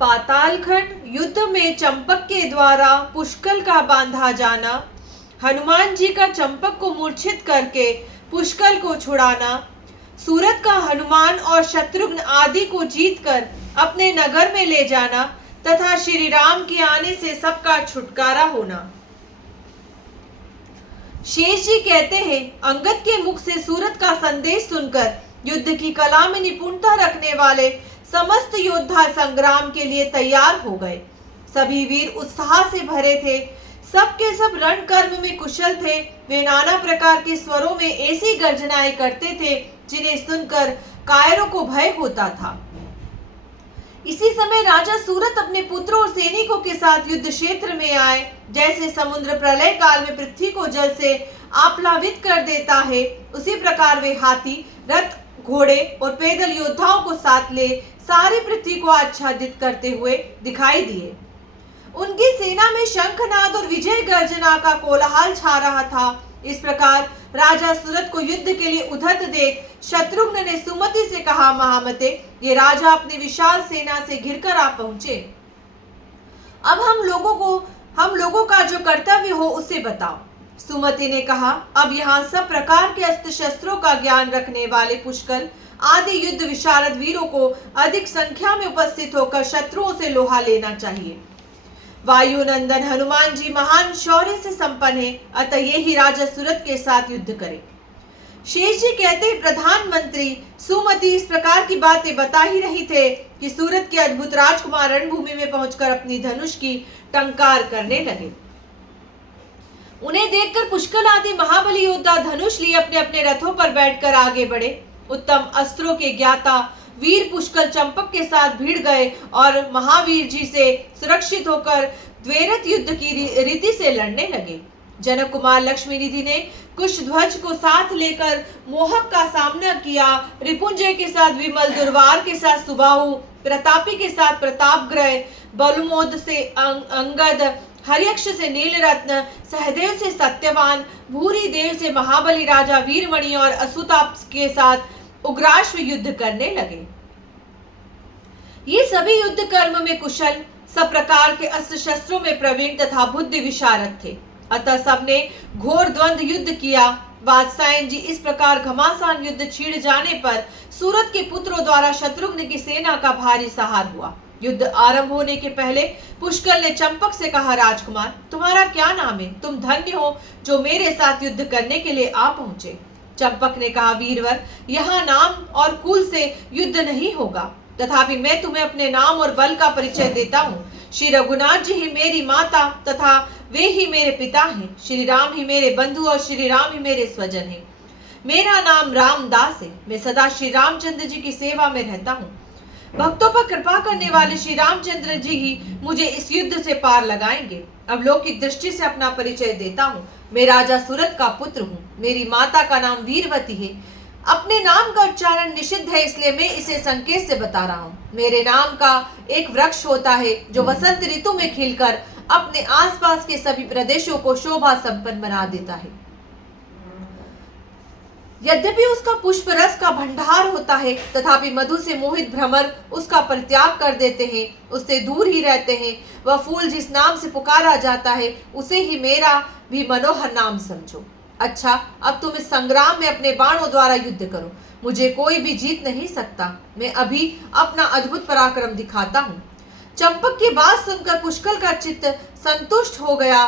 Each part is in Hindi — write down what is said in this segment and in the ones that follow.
पातालखंड युद्ध में चंपक के द्वारा पुष्कल का बांधा जाना, हनुमान जी का चंपक को मूर्छित करके पुष्कल को छुड़ाना, सूरत का हनुमान और शत्रुघ्न आदि को जीतकर अपने नगर में ले जाना तथा श्री राम के आने से सबका छुटकारा होना। शेष जी कहते हैं, अंगद के मुख से सूरत का संदेश सुनकर युद्ध की कला में निपुणता रखने वाले समस्त योद्धा संग्राम के लिए तैयार हो गए। सभी वीर उत्साह से भरे थे, सबके सब रणकर्म में कुशल थे। वे नाना प्रकार के स्वरों में ऐसी गर्जनाएं करते थे जिन्हें सुनकर कायरों को भय होता था। इसी समय राजा सूरत अपने पुत्रों और सैनिकों के साथ युद्ध क्षेत्र में आए। जैसे समुद्र प्रलय काल में पृथ्वी को जल से आप्लावित कर देता है, उसी प्रकार वे हाथी, रथ, घोड़े और पैदल योद्धाओं को साथ ले सारी पृथ्वी को आच्छादित करते हुए दिखाई दिए। उनकी सेना में शंखनाद और विजय गर्जना का कोलाहल छा रहा था। इस प्रकार राजा सूरत को युद्ध के लिए उद्धत देख शत्रुघ्न ने सुमति से कहा, महामते, ये राजा अपनी विशाल सेना से घिरकर आ पहुंचे। अब हम लोगों का जो कर्तव्य हो उसे बताओ। सुमति ने कहा, अब यहाँ सब प्रकार के अस्त्र शस्त्रों का ज्ञान रखने वाले पुष्कल आदि युद्ध विशारद वीरों को अधिक संख्या में उपस्थित होकर शत्रुओं से लोहा लेना चाहिए। वायुनंदन हनुमान जी महान शौर्य से संपन्न है, अतः ये ही राजा सूरत के साथ युद्ध करे। शेष जी कहते हैं, प्रधानमंत्री सुमति इस प्रकार की बातें बता ही रही थे कि सूरत के अद्भुत राजकुमार रणभूमि में पहुंचकर अपनी धनुष की टंकार करने लगे। उन्हें देखकर पुष्कल आदि महाबली योद्धा धनुष लिए अपने अपने रथों पर बैठकर आगे बढ़े। उत्तम अस्त्रों के ज्ञाता वीर पुष्कल चंपक के साथ भिड़ गए और महावीर जी से सुरक्षित होकर द्वैरथ युद्ध की रीति से लड़ने लगे। जनक कुमार लक्ष्मी निधि ने कुशध्वज को साथ लेकर मोहक का सामना किया। रिपुंजय के साथ विमल, दुर्वार के साथ सुबाहु, प्रतापी के साथ प्रतापग्रह, बलुमोद से अंगद, हर्यक्ष से नीलरत्न, सहदेव से सत्यवान, भूरी देव से महाबली राजा वीरमणि और असुताप के साथ उग्राश्व युद्ध करने लगे। ये सभी युद्ध कर्म में कुशल, सब प्रकार के अस्त्र शस्त्रों में प्रवीण तथा बुद्धि विशारद थे। अतः सबने घोर द्वंद्व युद्ध किया। वात्सायन जी इस प्रकार घमासान युद्ध छिड़ जाने पर सूरत के पुत्रों द्वारा शत्रुघ्न की सेना का भारी सहार हुआ। युद्ध आरंभ होने के पहले पुष्कल ने चंपक से कहा, राजकुमार, तुम्हारा क्या नाम है? तुम धन्य हो जो मेरे साथ युद्ध करने के लिए आ पहुंचे। चंपक ने कहा, वीरवर, यहाँ नाम और कुल से युद्ध नहीं होगा, तथापि मैं तुम्हें अपने नाम और बल का परिचय देता हूँ। श्री रघुनाथ जी ही मेरी माता तथा वे ही मेरे पिता हैं। श्री राम ही मेरे बंधु और श्री राम ही मेरे स्वजन हैं। मेरा नाम रामदास है। मैं सदा श्री रामचंद्र जी की सेवा में रहता हूँ। भक्तों पर कृपा करने वाले श्री रामचंद्र जी ही मुझे इस युद्ध से पार लगाएंगे। अब लौकिक दृष्टि से अपना परिचय देता हूँ। मैं राजा सूरत का पुत्र हूँ। मेरी माता का नाम वीरवती है। अपने नाम का उच्चारण निषिद्ध है, इसलिए मैं इसे संकेत से बता रहा हूँ। मेरे नाम का एक वृक्ष होता है जो वसंत ऋतु में खिलकर अपने आसपास के सभी प्रदेशों को शोभा संपन्न बना देता है। यद्यपि उसका पुष्प रस का भंडार होता है, तथापि मधु से मोहित भ्रमर उसका परित्याग कर देते हैं, उससे दूर ही रहते हैं। वह फूल जिस नाम से पुकारा जाता है, उसे ही मेरा भी मनोहर नाम समझो। अच्छा, अब तुम इस संग्राम में अपने बाणों द्वारा युद्ध करो। मुझे कोई भी जीत नहीं सकता। मैं अभी अपना अद्भुत पराक्रम दिखाता हूँ। चंपक की बात सुनकर पुष्कल का चित्त संतुष्ट हो गया।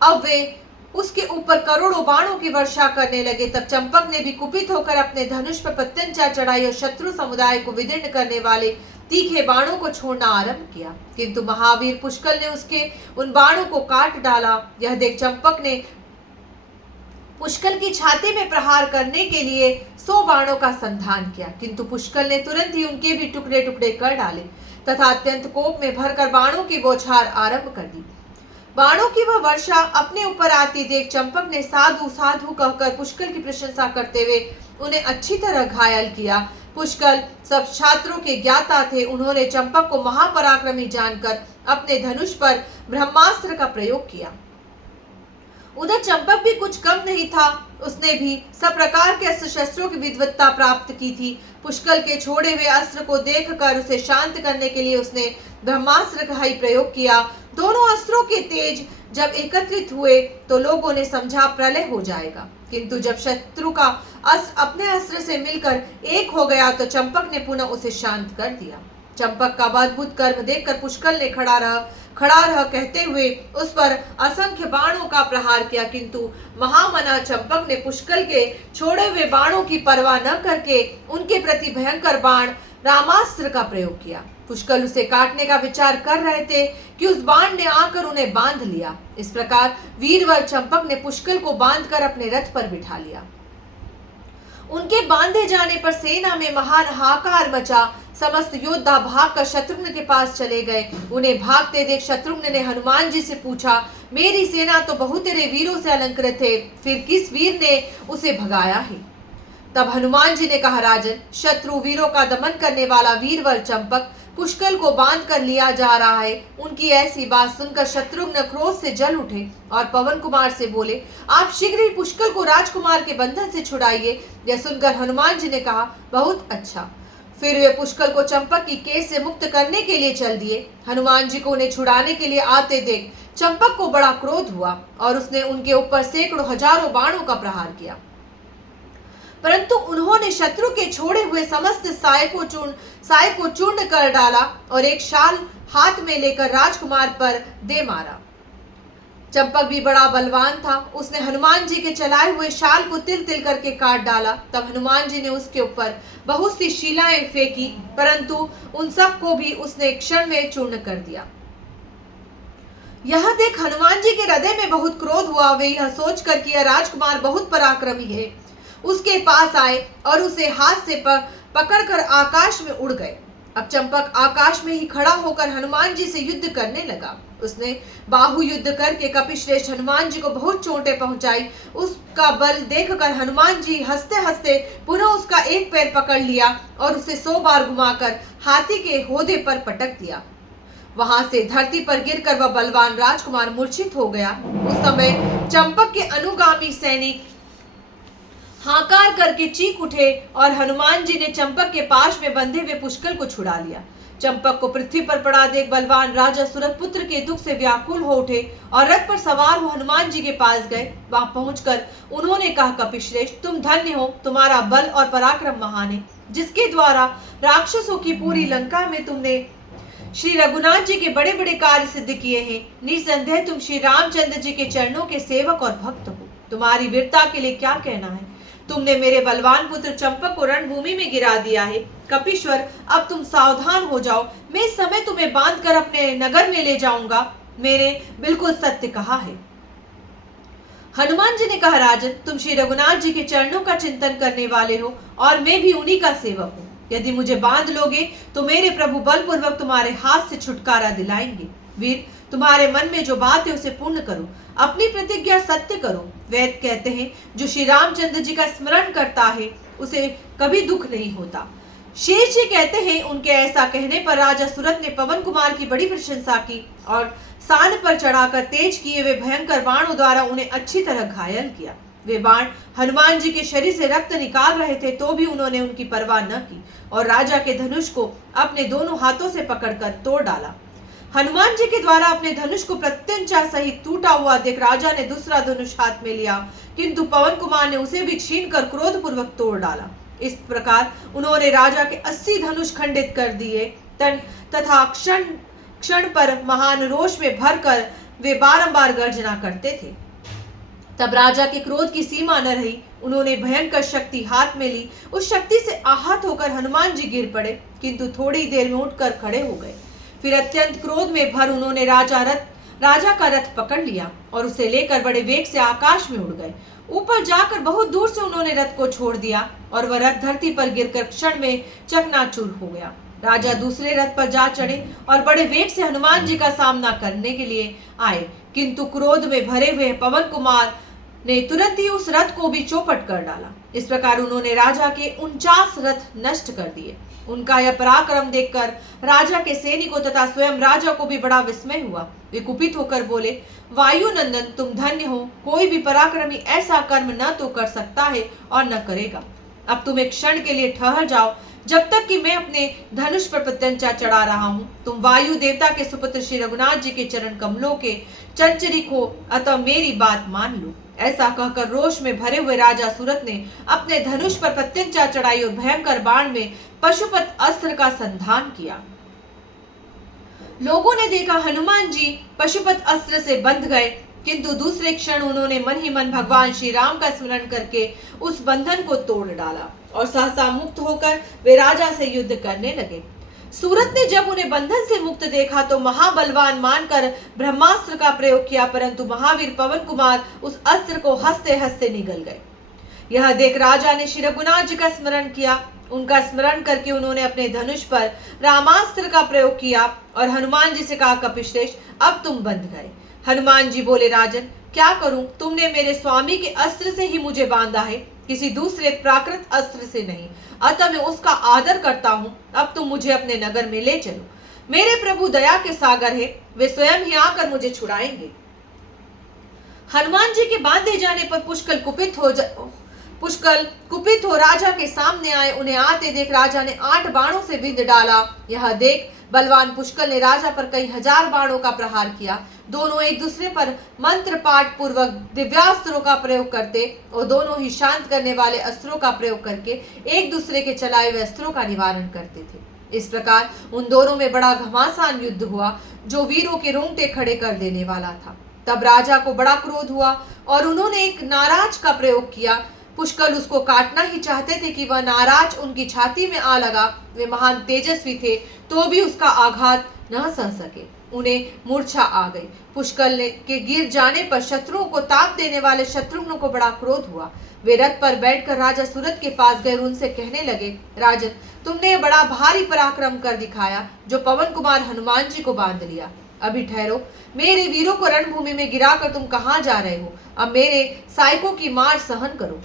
अब वे उसके ऊपर करोड़ों बाणों की वर्षा करने लगे। तब चंपक ने भी कुपित होकर अपने धनुष पर प्रत्यंचा चढ़ाई और शत्रु समुदाय को विदीर्ण करने वाले तीखे बाणों को छोड़ना आरंभ किया, किंतु महावीर पुष्कल ने उसके उन बाणों को काट डाला। यह देख चंपक ने पुष्कल की छाती में प्रहार करने के लिए 100 बाणों का संधान किया, किंतु पुष्कल ने तुरंत ही उनके भी टुकड़े टुकड़े कर डाले तथा अत्यंत कोप में भरकर बाणों की बौछार आरंभ कर दी। बाणों की वह वर्षा अपने ऊपर आती देख चंपक ने साधु साधु कहकर पुष्कल की प्रशंसा करते हुए उन्हें अच्छी तरह घायल किया। पुष्कल सब छात्रों के ज्ञाता थे। उन्होंने चंपक को महापराक्रमी जानकर अपने धनुष पर ब्रह्मास्त्र का प्रयोग किया। उधर चंपक भी कुछ कम नहीं था। उसने भी सब प्रकार के अस्त्र शस्त्रों की विद्वत्ता प्राप्त की थी। पुष्कल के छोड़े हुए अस्त्र को देखकर उसे शांत करने के लिए उसने ब्रह्मास्त्र का ही प्रयोग किया। दोनों अस्त्रों के तेज जब एकत्रित हुए तो लोगों ने समझा प्रलय हो जाएगा, किंतु जब शत्रु का अस्त्र अपने अस्त्र से मिलकर एक हो गया तो चंपक ने पुनः उसे शांत कर दिया। चंपक का अद्भुत कर्म देखकर पुष्कल ने खड़ा रह कहते हुए उस पर असंख्य बाणों का प्रहार किया, किंतु महामना चंपक ने पुष्कल के छोड़े हुए बाणों की परवाह न करके उनके प्रति भयंकर बाण रामास्त्र का प्रयोग किया। पुष्कल उसे काटने का विचार कर रहे थे कि उस बाण ने आकर उन्हें बांध लिया। इस प्रकार वीरवर चंपक ने पुष्कल को बांधकर अपने रथ पर बिठा लिया। उनके बांधे जाने पर सेना में महान हाहाकार मचा। समस्त योद्धा भागकर शत्रुघ्न के पास चले गए। उन्हें भागते देख शत्रुघ्न ने हनुमान जी से पूछा, मेरी सेना तो बहुतेरे वीरों से अलंकृत है, फिर किस वीर ने उसे भगाया है? तब हनुमान जी ने कहा, राजन, शत्रु वीरों का दमन करने वाला वीरवर चंपक पुष्कल को बांध कर लिया जा रहा है। उनकी ऐसी बात सुनकर शत्रुघ्न क्रोध से जल उठे और पवन कुमार से बोले, आप शीघ्र ही पुष्कल को राजकुमार के बंधन से छुड़ाइए। यह सुनकर हनुमान जी ने कहा, बहुत अच्छा। फिर वे पुष्कल को चंपक की केस से मुक्त करने के लिए चल दिए। हनुमान जी को उन्हें छुड़ाने के लिए आते देख चंपक को बड़ा क्रोध हुआ और उसने उनके ऊपर सैकड़ों हजारों बाणों का प्रहार किया, परंतु उन्होंने शत्रु के छोड़े हुए समस्त साय को चूर्ण कर डाला और एक शाल हाथ में लेकर राजकुमार पर दे मारा। चंपक भी बड़ा बलवान था। उसने हनुमान जी के चलाए हुए शाल को तिल तिल करके काट डाला। तब हनुमान जी ने उसके ऊपर बहुत सी शिलाएं फेंकी, परंतु उन सब को भी उसने क्षण में चूर्ण कर दिया। यह देख हनुमान जी के हृदय में बहुत क्रोध हुआ। वे यह सोचकर कि यह राजकुमार बहुत पराक्रमी है, उसके पास आए और उसे हाथ से पकड़कर आकाश में उड़ गए। अब चंपक आकाश में ही खड़ा होकर हनुमान जी से युद्ध करने लगा। उसने बाहु युद्ध करके कपिश्रेष्ठ हनुमान जी को बहुत चोटें पहुंचाई। उसका बल देखकर हनुमान जी हंसते हंसते पुनः उसका एक पैर पकड़ लिया और उसे 100 बार घुमाकर हाथी के होदे पर पटक दिया। वहां से धरती पर गिरकर वह बलवान राजकुमार मूर्छित हो गया। उस समय चंपक के अनुगामी सैनिक हाकार करके चीख उठे और हनुमान जी ने चंपक के पास में बंधे हुए पुष्कल को छुड़ा लिया। चंपक को पृथ्वी पर पड़ा देख बलवान राजा सुरथपुत्र के दुख से व्याकुल हो उठे और रथ पर सवार हो हनुमान जी के पास गए। वहां पहुंचकर उन्होंने कहा, कपिश्रेष्ठ, तुम धन्य हो, तुम्हारा बल और पराक्रम महान है, जिसके द्वारा राक्षसों की पूरी लंका में तुमने श्री रघुनाथ जी के बड़े बड़े कार्य सिद्ध किए हैं। निसंदेह तुम श्री रामचंद्र जी के चरणों के सेवक और भक्त हो। तुम्हारी वीरता के लिए क्या कहना है। तुमने मेरे बलवान पुत्र चंपक को रणभूमि में गिरा दिया है। कपीश्वर, अब तुम सावधान हो जाओ। मैं इस समय तुम्हें बांधकर अपने नगर में ले जाऊंगा। मेरे बिल्कुल सत्य कहा है। हनुमान जी ने कहा, राजन, तुम श्री रघुनाथ जी के चरणों का चिंतन करने वाले हो और मैं भी उन्हीं का सेवक हूँ। यदि मुझे बांध लोगे तो मेरे प्रभु बलपूर्वक तुम्हारे हाथ से छुटकारा दिलाएंगे। वीर, तुम्हारे मन में जो बात है उसे पूर्ण करो, अपनी प्रतिज्ञा सत्य करो। वेद कहते हैं, जो श्री रामचंद्र जी का स्मरण करता है उसे कभी दुख नहीं होता। शेष जी कहते हैं, उनके ऐसा कहने पर राजा सूरत ने पवन कुमार की बड़ी प्रशंसा की और सान पर चढ़ाकर तेज किए वे भयंकर बाणों द्वारा उन्हें अच्छी तरह घायल किया। वे बाण हनुमान जी के शरीर से रक्त निकाल रहे थे तो भी उन्होंने उनकी परवाह न की और राजा के धनुष को अपने दोनों हाथों से पकड़कर तोड़ डाला। हनुमान जी के द्वारा अपने धनुष को प्रत्यंचा सहित टूटा हुआ देख राजा ने दूसरा धनुष हाथ में लिया, किंतु पवन कुमार ने उसे भी छीनकर क्रोधपूर्वक तोड़ डाला। इस प्रकार उन्होंने राजा के 80 धनुष खंडित कर दिए तथा क्षण पर महान रोष में भरकर वे बारंबार गर्जना करते थे। तब राजा के क्रोध की सीमा न रही। उन्होंने भयंकर शक्ति हाथ में ली। उस शक्ति से आहत होकर हनुमान जी गिर पड़े, किंतु थोड़ी देर में उठकर खड़े हो गए। फिर अत्यंत क्रोध में भर उन्होंने राजा का रथ पकड़ लिया और उसे लेकर बड़े वेग से आकाश में उड़ गए। ऊपर जाकर बहुत दूर से उन्होंने रथ को छोड़ दिया और वह रथ धरती पर गिरकर क्षण में चकनाचूर हो गया। राजा दूसरे रथ पर जा चढ़े और बड़े वेग से हनुमान जी का सामना करने के लिए आए, किंतु क्रोध में भरे हुए पवन कुमार ने तुरंत ही उस रथ को भी चौपट कर डाला। इस प्रकार उन्होंने राजा के 49 रथ नष्ट कर दिए। उनका यह पराक्रम देखकर राजा के सैनिकों तथा स्वयं राजा को भी बड़ा विस्मय हुआ। वे कुपित होकर बोले, वायुनंदन, तुम धन्य हो, कोई भी पराक्रमी ऐसा कर्म न तो कर सकता है और न करेगा। अब तुम एक क्षण के लिए ठहर जाओ, जब तक कि मैं अपने धनुष पर प्रत्यंचा चढ़ा रहा हूँ। तुम वायु देवता के सुपुत्र श्री रघुनाथ जी के चरण कमलों के चंचरिक हो, अतः मेरी बात मान लो। ऐसा कहकर रोष में भरे हुए राजा सूरत ने अपने धनुष पर प्रत्यंचा चढ़ाई और भयंकर बाण में पशुपत अस्त्र का संधान किया। लोगों ने देखा हनुमान जी पशुपत अस्त्र से बंध गए, किंतु दूसरे क्षण उन्होंने मन ही मन भगवान श्री राम का स्मरण करके उस बंधन को तोड़ डाला और सहसा मुक्त होकर वे राजा से युद्ध करने लगे। सूरत ने जब उन्हें बंधन से मुक्त देखा तो महाबलवान मानकर ब्रह्मास्त्र का प्रयोग किया, परंतु महावीर पवन कुमार उस अस्त्र को हंसते हंसते निगल गए। यह देख राजा ने श्री रघुनाथ जी का स्मरण किया। उनका स्मरण करके उन्होंने अपने धनुष पर रामास्त्र का प्रयोग किया और हनुमान जी से कहा, कपिश्रेष्ठ, अब तुम बंध गए। हनुमान जी बोले, राजन, क्या करूं? तुमने मेरे स्वामी के अस्त्र से ही मुझे बांधा है, किसी दूसरे प्राकृत अस्त्र से नहीं, अतः मैं उसका आदर करता हूँ। अब तुम मुझे अपने नगर में ले चलो। मेरे प्रभु दया के सागर है, वे स्वयं ही आकर मुझे छुड़ाएंगे। हनुमान जी के बांधे जाने पर पुष्कल कुपित हो राजा के सामने आए। उन्हें आते देख राजा ने 8 बाणों से बिंद डाला। यह देख बलवान पुष्कल ने राजा पर कई हजार बाणों का प्रहार किया। दोनों एक दूसरे पर मंत्र पाठ पूर्वक दिव्यास्त्रों का प्रयोग करते और दोनों ही शांत करने वाले अस्त्रों का प्रयोग करके एक दूसरे के चलाए हुए अस्त्रों का निवारण करते थे। इस प्रकार उन दोनों में बड़ा घमासान युद्ध हुआ, जो वीरों के रोंगटे खड़े कर देने वाला था। तब राजा को बड़ा क्रोध हुआ और उन्होंने एक नाराज का प्रयोग किया। पुष्कल उसको काटना ही चाहते थे कि वह नाराज उनकी छाती में आ लगा। वे महान तेजस्वी थे, तो भी उसका आघात न सह सके, उन्हें मूर्छा आ गई। पुष्कल के गिर जाने पर शत्रुओं को ताप देने वाले शत्रुघ्न को बड़ा क्रोध हुआ। वे रथ पर बैठकर राजा सूरत के पास गए और उनसे कहने लगे, राजन, तुमने बड़ा भारी पराक्रम कर दिखाया, जो पवन कुमार हनुमान जी को बांध लिया। अभी ठहरो, मेरे वीरों को रणभूमि में गिराकर तुम कहां जा रहे हो? अब मेरे साइकों की मार सहन करो।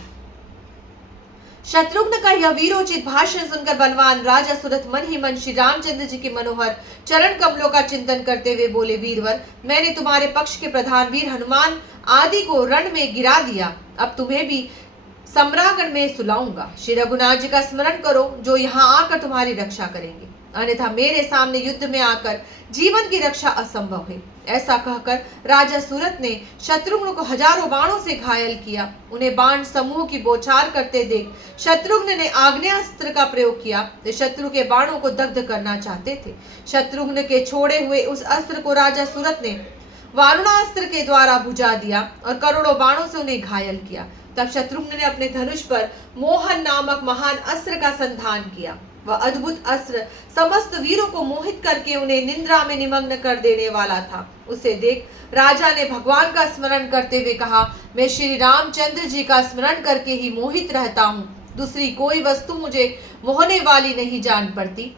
शत्रुघ्न का यह वीरोचित भाषण सुनकर बलवान राजा सूरत मन ही मन श्री रामचंद्र जी के मनोहर चरण कमलों का चिंतन करते हुए बोले, वीरवर, मैंने तुम्हारे पक्ष के प्रधान वीर हनुमान आदि को रण में गिरा दिया, अब तुम्हें भी सम्रागण में सुलाऊंगा। श्री रघुनाथ जी का स्मरण करो, जो यहाँ आकर तुम्हारी रक्षा करेंगे, अन्यथा मेरे सामने युद्ध में आकर जीवन की रक्षा असंभव है। ऐसा कहकर राजा सूरत ने शत्रुघ्न को हजारों बाणों से घायल किया। उन्हें बाण समूह की बौछार करते देख शत्रुघ्न ने आग्नेयास्त्र का प्रयोग किया। वे शत्रु के बाणों को दग्ध करना चाहते थे। शत्रुघ्न के छोड़े हुए उस अस्त्र को राजा सूरत ने वारुणास्त्र के द्वारा बुझा दिया और करोड़ों बाणों से उन्हें घायल किया। तब शत्रुघ्न ने अपने धनुष पर मोहन नामक महान अस्त्र का संधान किया। वह अद्भुत अस्त्र समस्त वीरों को मोहित करके उन्हें निंद्रा में निमग्न कर देने वाला था। उसे देख राजा ने भगवान का स्मरण करते हुए कहा, मैं श्री रामचंद्र जी का स्मरण करके ही मोहित रहता हूँ, दूसरी कोई वस्तु मुझे मोहने वाली नहीं जान पड़ती।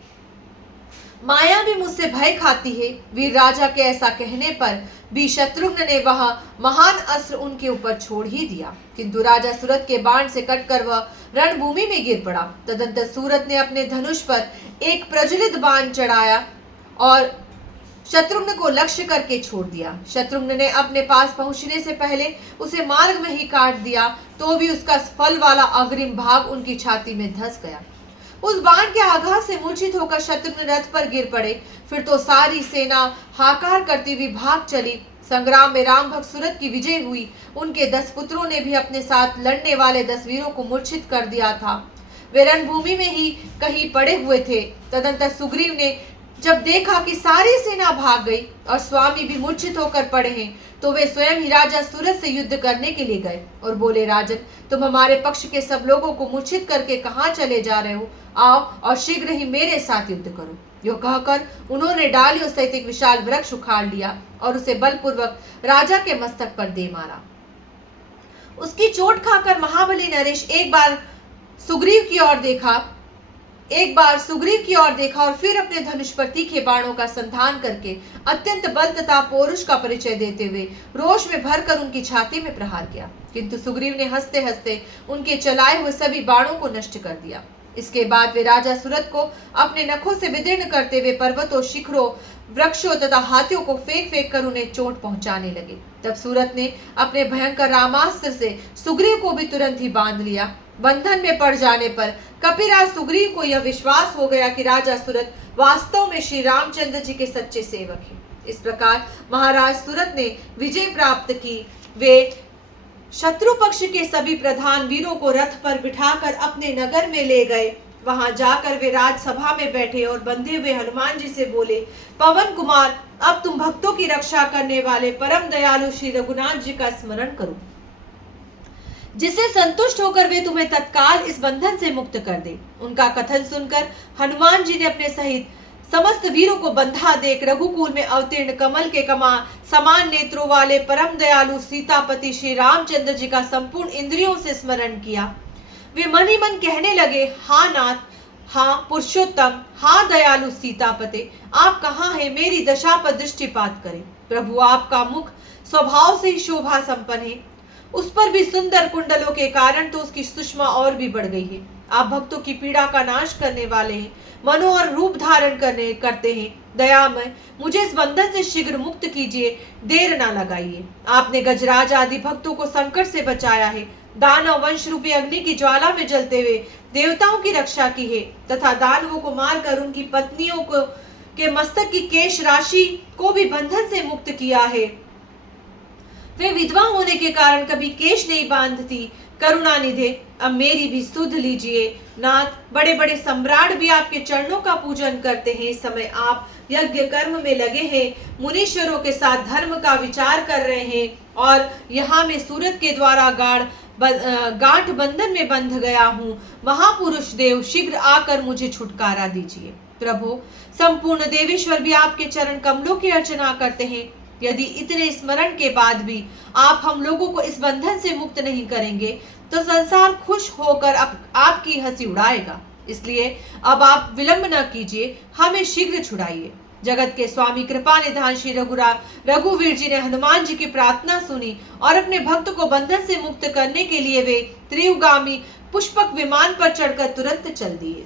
माया भी मुझसे भय खाती है। वीर राजा के ऐसा कहने पर भी शत्रुघ्न ने वह महान अस्त्र उनके ऊपर छोड़ ही दिया, किंतु राजा सूरत के बाण से कटकर वह रणभूमि में गिर पड़ा। तदंतर सूरत ने अपने धनुष पर एक प्रज्वलित बाण चढ़ाया और शत्रुघ्न को लक्ष्य करके छोड़ दिया। शत्रुघ्न ने अपने पास पहुंचने से पहले उसे मार्ग में ही काट दिया, तो भी उसका फल वाला अग्रिम भाग उनकी छाती में धंस गया। उस बाण के आघात से मूर्छित होकर शत्रुघ्न रथ पर गिर पड़े। फिर तो सारी सेना हाकार करती हुई भाग चली। संग्राम में राम भक्त सूरत की विजय हुई। उनके 10 पुत्रों ने भी अपने साथ लड़ने वाले 10 वीरों को मूर्छित कर दिया था। वे रणभूमि में ही कहीं पड़े हुए थे। तदंतर सुग्रीव ने जब देखा कि सारी सेना भाग गई और स्वामी भी मूर्छित होकर पड़े हैं, तो वे स्वयं ही राजा सूरत से युद्ध करने के लिए गए और बोले, राजन, तुम हमारे पक्ष के सब लोगों को मूर्छित करके कहाँ चले जा रहे हो? आओ और शीघ्र ही मेरे साथ युद्ध करो। यो कहकर उन्होंने डालियों सहित एक विशाल वृक्ष उखाड़ लिया और उसे बलपूर्वक राजा के मस्तक पर दे मारा। उसकी चोट खाकर महाबली नरेश एक बार सुग्रीव की ओर देखा एक बार सुग्रीव की ओर देखा और फिर अपने धनुष पर तीखे बाणों का संधान करके अत्यंत बल तथा पौरुष का परिचय देते हुए रोष में भरकर उनकी छाती में प्रहार किया, किंतु सुग्रीव ने हंसते हंसते उनके चलाए हुए सभी बाणों को नष्ट कर दिया। इसके बाद वे राजा सूरत को अपने नखों से विदीर्ण करते हुए पर्वतों, शिखरों, वृक्षों तथा हाथियों को फेंक फेंक कर उन्हें चोट पहुंचाने लगे। तब सूरत ने अपने भयंकर रामास्त्र से सुग्रीव को भी तुरंत ही बांध लिया। बंधन में पड़ जाने पर कपिराज सुग्रीव को यह विश्वास हो गया कि राजा सूरत वास्तव में श्री रामचंद्र जी के सच्चे सेवक हैं। इस प्रकार महाराज सूरत ने विजय प्राप्त की। वे शत्रु पक्ष के सभी प्रधान वीरों को रथ पर बिठाकर अपने नगर में ले गए। वहां जाकर वे राजसभा में बैठे और बंधे हुए हनुमान जी से बोले, पवन कुमार, अब तुम भक्तों की रक्षा करने वाले परम दयालु श्री रघुनाथ जी का स्मरण करो, जिससे संतुष्ट होकर वे तुम्हें तत्काल इस बंधन से मुक्त कर दे। उनका कथन सुनकर हनुमान जी ने अपने सहित समस्त वीरों को बंधा देख रघुकुल में अवतीर्ण कमल के समान नेत्रों वाले परम दयालु सीतापति श्री रामचंद्र जी का संपूर्ण इंद्रियों से स्मरण किया। वे मन ही मन कहने लगे, हाँ नाथ, हाँ पुरुषोत्तम, हाँ दयालु सीतापते, आप कहाँ हैं? मेरी दशा पर दृष्टिपात करें। प्रभु, आपका मुख स्वभाव से ही शोभा संपन्न है, उस पर भी सुंदर कुंडलों के कारण तो उसकी सुषमा और भी बढ़ गई है। आप भक्तों की पीड़ा का नाश करने वाले हैं, मनोहर रूप धारण करते हैं। दयामय, मुझे इस बंधन से शीघ्र मुक्त कीजिए, देर ना लगाइए। आपने गजराज आदि भक्तों को संकट से बचाया है, दानव वंश रूपी अग्नि की ज्वाला में जलते हुए देवताओं की रक्षा की है तथा दानवों को मारकर उनकी पत्नियों को के मस्तक की केश राशि को भी बंधन से मुक्त किया है। वे विधवा होने के कारण कभी केश नहीं बांधती। करुणा निधे, अब मेरी भी सुध लीजिए। नाथ, बड़े बड़े सम्राट भी आपके चरणों का पूजन करते हैं। इस समय आप यज्ञ कर्म में लगे हैं, मुनीश्वरों के साथ धर्म का विचार कर रहे हैं और यहाँ मैं सूरत के द्वारा गांठ बंधन में बंध गया हूँ। महापुरुष देव, शीघ्र आकर मुझे छुटकारा दीजिए। प्रभु, संपूर्ण देवेश्वर भी आपके चरण कमलों की अर्चना करते हैं। यदि इतने स्मरण के बाद भी आप हम लोगों को इस बंधन से मुक्त नहीं करेंगे तो संसार खुश होकर आपकी हंसी उड़ाएगा। इसलिए अब आप विलंब न कीजिए, हमें शीघ्र छुड़ाइए। जगत के स्वामी कृपा निधान श्री रघुवीर जी ने हनुमान जी की प्रार्थना सुनी और अपने भक्त को बंधन से मुक्त करने के लिए वे त्रियुगामी पुष्पक विमान पर चढ़कर तुरंत चल दिए।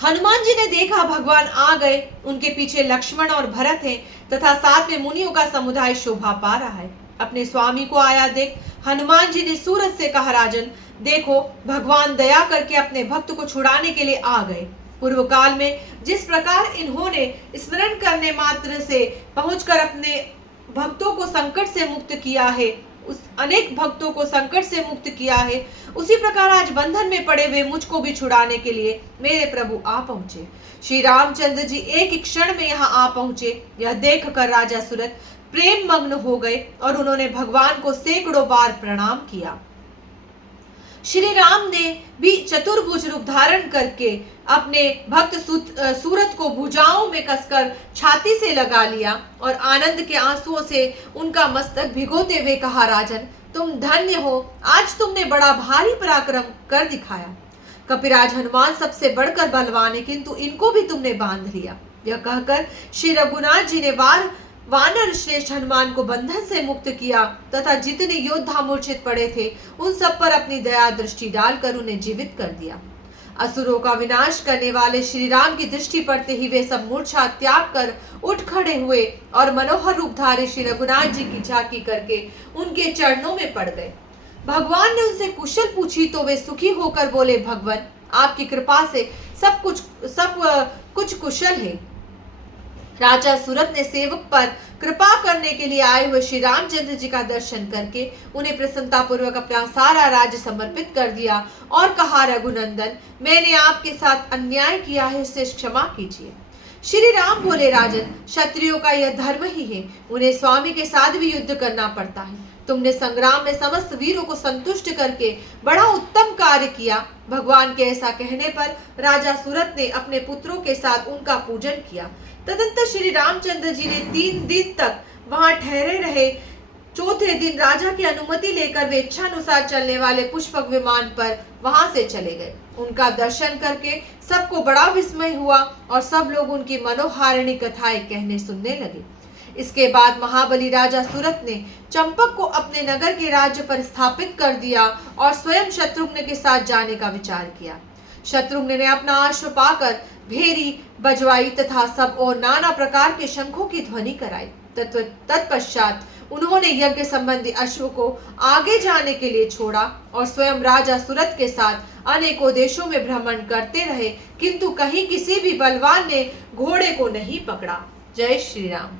हनुमान जी ने देखा भगवान आ गए, उनके पीछे लक्ष्मण और भरत हैं तथा साथ में मुनियों का समुदाय शोभा पा रहा है। अपने स्वामी को आया देख हनुमान जी ने सूरज से कहा, राजन देखो, भगवान दया करके अपने भक्त को छुड़ाने के लिए आ गए। पूर्व काल में जिस प्रकार इन्होंने स्मरण करने मात्र से पहुंचकर अपने भक्तों को संकट से मुक्त किया है, उस अनेक भक्तों को संकट से मुक्त किया है, उसी प्रकार आज बंधन में पड़े हुए मुझको भी छुड़ाने के लिए मेरे प्रभु आ पहुंचे। श्री रामचंद्र जी एक क्षण में यहाँ आ पहुंचे। यह देखकर राजा सूरत प्रेम मग्न हो गए और उन्होंने भगवान को सैकड़ों बार प्रणाम किया। श्री राम ने भी चतुर्भुज रूप धारण करके अपने भक्त सूरत को भुजाओं में कसकर छाती से लगा लिया और आनंद के आंसुओं से उनका मस्तक भिगोते हुए कहा, राजन तुम धन्य हो, आज तुमने बड़ा भारी पराक्रम कर दिखाया। कपिराज हनुमान सबसे बढ़कर बलवान है, किंतु इनको भी तुमने बांध लिया। यह कहकर श्री रघुनाथ जी ने वानर श्रेष्ठ हनुमान को बंधन से मुक्त किया तथा जितने योद्धा मूर्छित पड़े थे उन सब पर अपनी दया दृष्टि डालकर उन्हें जीवित कर दिया। असुरों का विनाश करने वाले श्री राम की दृष्टि पड़ते ही वे सब मूर्छा त्याग कर उठ खड़े हुए और मनोहर रूपधारी श्री रघुनाथ जी की झांकी करके उनके चरणों में पड़ गए। भगवान ने उनसे कुशल पूछी तो वे सुखी होकर बोले, भगवान आपकी कृपा से सब कुछ कुशल है। राजा सूरत ने सेवक पर कृपा करने के लिए आए हुए श्री रामचंद्र जी का दर्शन करके उन्हें प्रसन्नता पूर्वक अपना सारा राज्य समर्पित कर दिया और कहा, रघुनंदन मैंने आपके साथ अन्याय किया है, इसे क्षमा कीजिए। श्री राम बोले, राजन क्षत्रियों का यह धर्म ही है, उन्हें स्वामी के साथ भी युद्ध करना पड़ता है। तुमने संग्राम में समस्त वीरों को संतुष्ट करके बड़ा उत्तम कार्य किया। भगवान के ऐसा कहने पर राजा सूरत ने अपने पुत्रों के साथ उनका पूजन किया। तदंतर श्री रामचंद्र जी ने 3 दिन तक वहां ठहरे रहे। चौथे दिन राजा की अनुमति लेकर वे इच्छानुसार चलने वाले पुष्पक विमान पर वहां से चले गए। उनका दर्शन करके सबको बड़ा विस्मय हुआ और सब लोग उनकी मनोहारिणी कथाएं कहने सुनने लगे। इसके बाद महाबली राजा सूरत ने चंपक को अपने नगर के राज्य पर स्थापित कर दिया और स्वयं शत्रुघ्न के साथ जाने का विचार किया। शत्रुघ्न ने अपना अश्व पाकर भेरी बजवाई तथा सब और नाना प्रकार के शंखों की ध्वनि कराई। तत्पश्चात उन्होंने यज्ञ संबंधी अश्व को आगे जाने के लिए छोड़ा और स्वयं राजा सूरत के साथ अनेकों देशों में भ्रमण करते रहे, किंतु कहीं किसी भी बलवान ने घोड़े को नहीं पकड़ा। जय श्री राम।